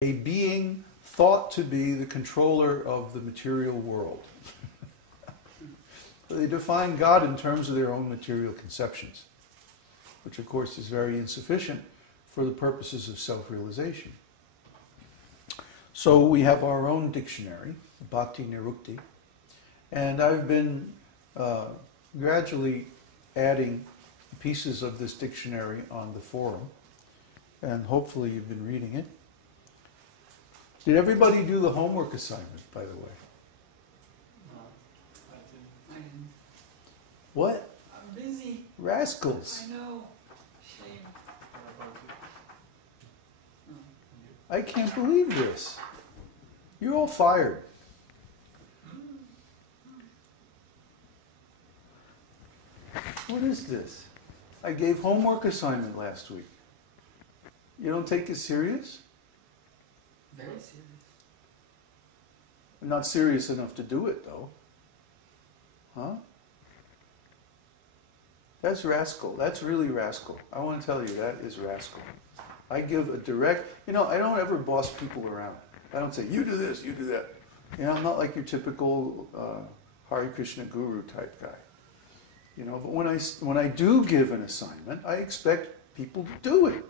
a being thought to be the controller of the material world. They define God in terms of their own material conceptions, which of course is very insufficient for the purposes of self-realization. So we have our own dictionary, Bhakti Nirukti, and I've been gradually adding pieces of this dictionary on the forum, and hopefully you've been reading it. Did everybody do the homework assignment, by the way? No, I didn't. What? I'm busy. Rascals. I know. Shame. I can't believe this. You're all fired. What is this? I gave homework assignment last week. You don't take it serious? Very serious. I'm not serious enough to do it, though. Huh? That's rascal. That's really rascal. I want to tell you, that is rascal. I give a direct... I don't ever boss people around. I don't say, you do this, you do that. I'm not like your typical Hare Krishna guru type guy. But when I do give an assignment, I expect people to do it.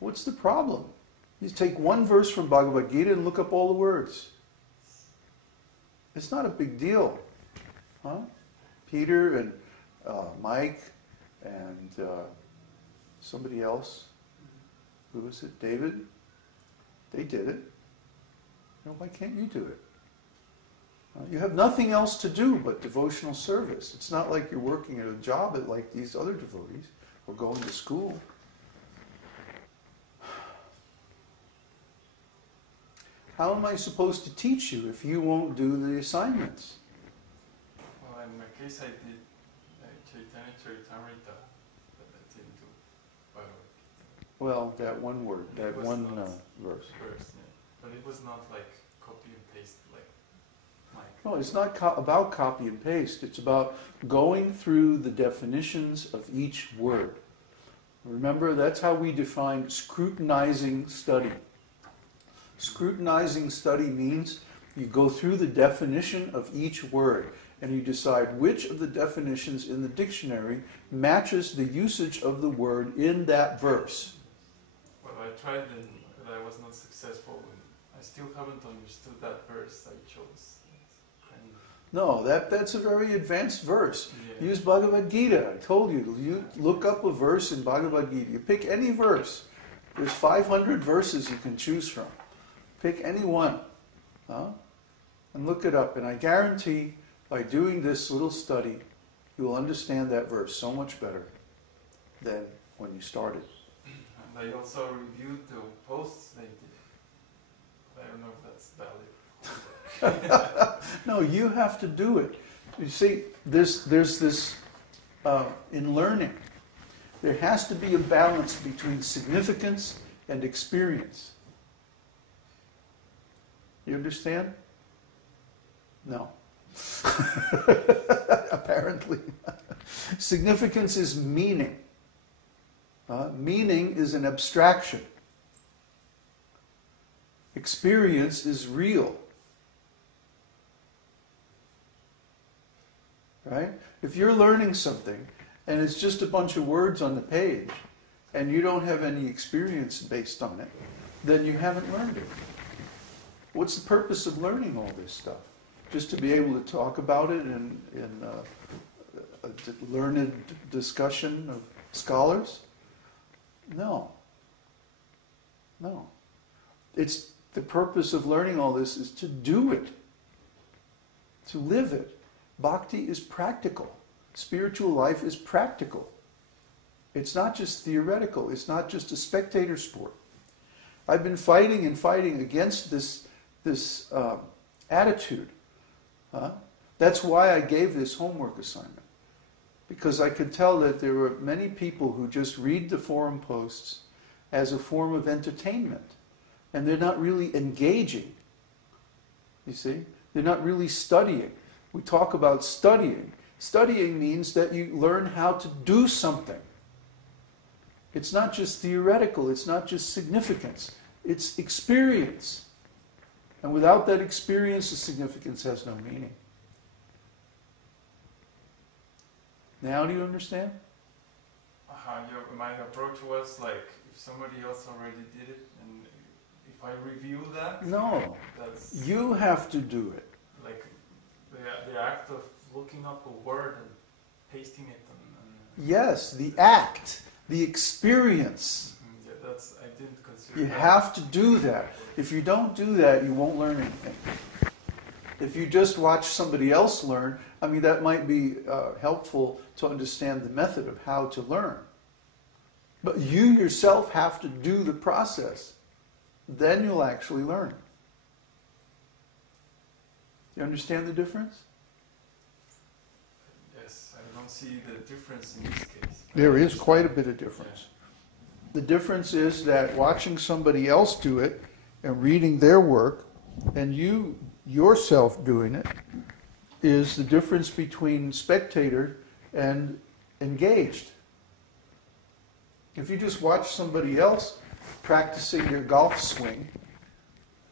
What's the problem? You take one verse from Bhagavad Gita and look up all the words. It's not a big deal. Huh? Peter and Mike and somebody else, who was it? David? They did it. Why can't you do it? You have nothing else to do but devotional service. It's not like you're working at a job at like these other devotees or going to school. How am I supposed to teach you if you won't do the assignments? Well, in my case, I did Chaitanya Charitamrita, but I didn't do Bhagavad Gita. Well, that one word, that one verse. But it was not like copy and paste like Mike. No, it's not about copy and paste. It's about going through the definitions of each word. Remember, that's how we define scrutinizing study. Scrutinizing study means you go through the definition of each word and you decide which of the definitions in the dictionary matches the usage of the word in that verse. Well, I tried and I was not successful. And I still haven't understood that verse I chose. No, that's a very advanced verse. Yeah. Use Bhagavad Gita. I told you, you look up a verse in Bhagavad Gita. You pick any verse. There's 500 verses you can choose from. Pick any one, and look it up. And I guarantee, by doing this little study, you will understand that verse so much better than when you started. And I also reviewed the posts they did. I don't know if that's valid. No, you have to do it. You see, there's this, in learning, there has to be a balance between significance and experience. You understand? No. Apparently. Significance is meaning. Meaning is an abstraction. Experience is real. Right? If you're learning something and it's just a bunch of words on the page and you don't have any experience based on it, then you haven't learned it. What's the purpose of learning all this stuff? Just to be able to talk about it in a learned discussion of scholars? No. No. It's the purpose of learning all this is to do it, to live it. Bhakti is practical. Spiritual life is practical. It's not just theoretical. It's not just a spectator sport. I've been fighting and fighting against this attitude. That's why I gave this homework assignment. Because I could tell that there were many people who just read the forum posts as a form of entertainment. And they're not really engaging. You see? They're not really studying. We talk about studying. Studying means that you learn how to do something. It's not just theoretical. It's not just significance. It's experience. And without that experience, the significance has no meaning. Now do you understand? My approach was like, if somebody else already did it, and if I review that, No. that's You have to do it. like the act of looking up a word and pasting it and Yes, the act, the experience. yeah, that's, I didn't consider You that. have to do that. If you don't do that, you won't learn anything. If you just watch somebody else learn, I mean, that might be helpful to understand the method of how to learn. But you yourself have to do the process. Then you'll actually learn. You understand the difference? Yes, I don't see the difference in this case. There is quite a bit of difference. The difference is that watching somebody else do it and reading their work and you yourself doing it is the difference between spectator and engaged. If you just watch somebody else practicing your golf swing,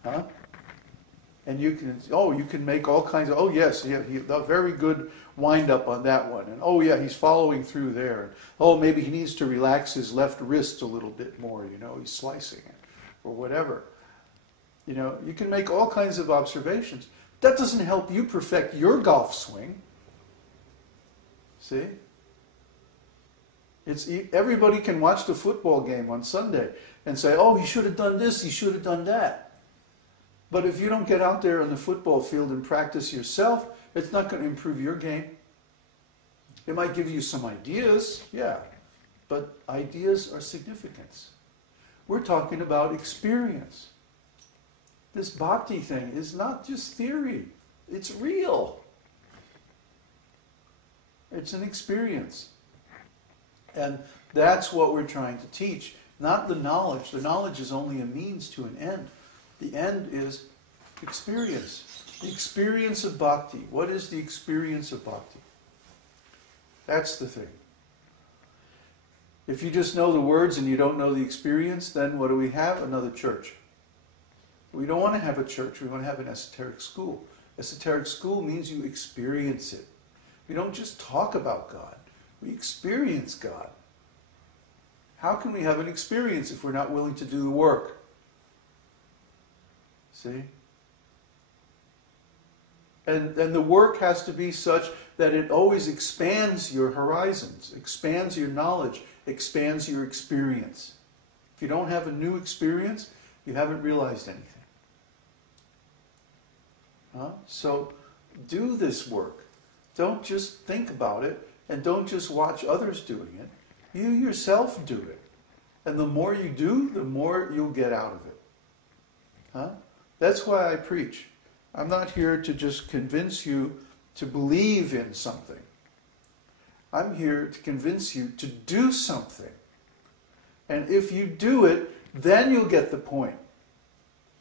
and you can make all kinds of, a very good wind up on that one, and he's following through there, and maybe he needs to relax his left wrist a little bit more, he's slicing it, or whatever. You can make all kinds of observations. That doesn't help you perfect your golf swing. See? Everybody can watch the football game on Sunday and say, he should have done this, he should have done that. But if you don't get out there on the football field and practice yourself, it's not going to improve your game. It might give you some ideas, but ideas are significance. We're talking about experience. This bhakti thing is not just theory. It's real. It's an experience. And that's what we're trying to teach. Not the knowledge. The knowledge is only a means to an end. The end is experience. The experience of bhakti. What is the experience of bhakti? That's the thing. If you just know the words and you don't know the experience, then what do we have? Another church. We don't want to have a church. We want to have an esoteric school. Esoteric school means you experience it. We don't just talk about God. We experience God. How can we have an experience if we're not willing to do the work? See? And the work has to be such that it always expands your horizons, expands your knowledge, expands your experience. If you don't have a new experience, you haven't realized anything. So do this work. Don't just think about it, and don't just watch others doing it. You yourself do it. And the more you do, the more you'll get out of it. That's why I preach. I'm not here to just convince you to believe in something. I'm here to convince you to do something. And if you do it, then you'll get the point.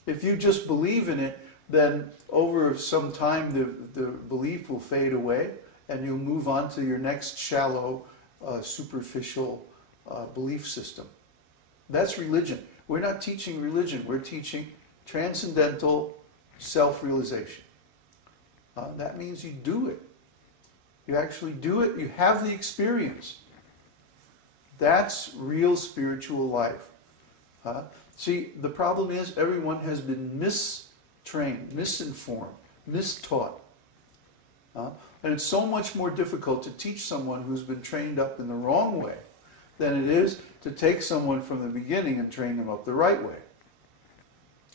If you just believe in it, then over some time the belief will fade away and you'll move on to your next shallow, superficial belief system. That's religion. We're not teaching religion. We're teaching transcendental self-realization. That means you do it. You actually do it. You have the experience. That's real spiritual life. See, the problem is everyone has been mistrained, misinformed, mistaught. And it's so much more difficult to teach someone who's been trained up in the wrong way than it is to take someone from the beginning and train them up the right way.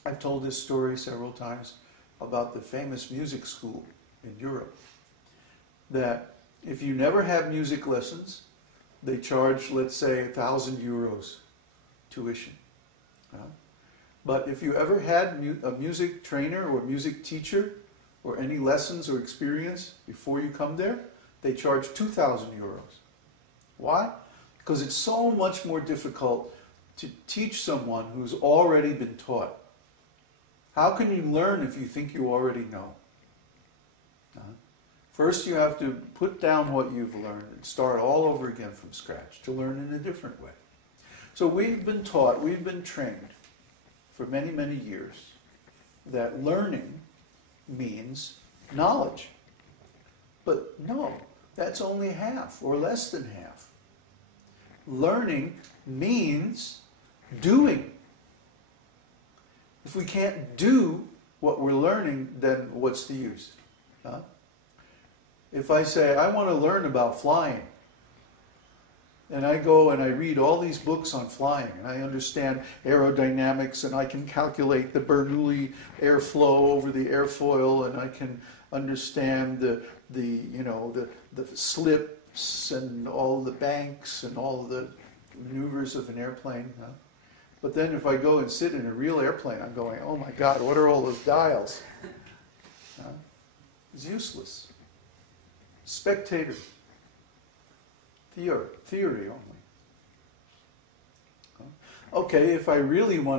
I've told this story several times about the famous music school in Europe. That if you never have music lessons, they charge, let's say, 1,000 euros tuition. But if you ever had a music trainer or music teacher or any lessons or experience before you come there, they charge 2,000 euros. Why? Because it's so much more difficult to teach someone who's already been taught. How can you learn if you think you already know? First you have to put down what you've learned and start all over again from scratch to learn in a different way. So we've been taught, we've been trained for many, many years that learning means knowledge. But no, that's only half or less than half. Learning means doing. If we can't do what we're learning, then what's the use? Huh? If I say, I want to learn about flying, and I go and I read all these books on flying, and I understand aerodynamics, and I can calculate the Bernoulli airflow over the airfoil, and I can understand the slips and all the banks and all the maneuvers of an airplane. Huh? But then if I go and sit in a real airplane, I'm going, oh my God, what are all those dials? Huh? It's useless. Spectator. Theory only. Okay, if I really want to